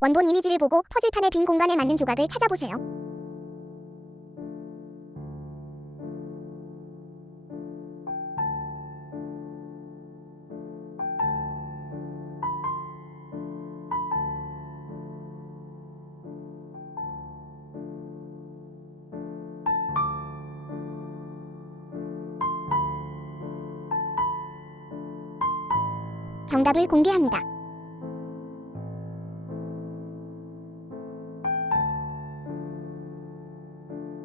원본 이미지를 보고 퍼즐판의 빈 공간에 맞는 조각을 찾아보세요. 정답을 공개합니다.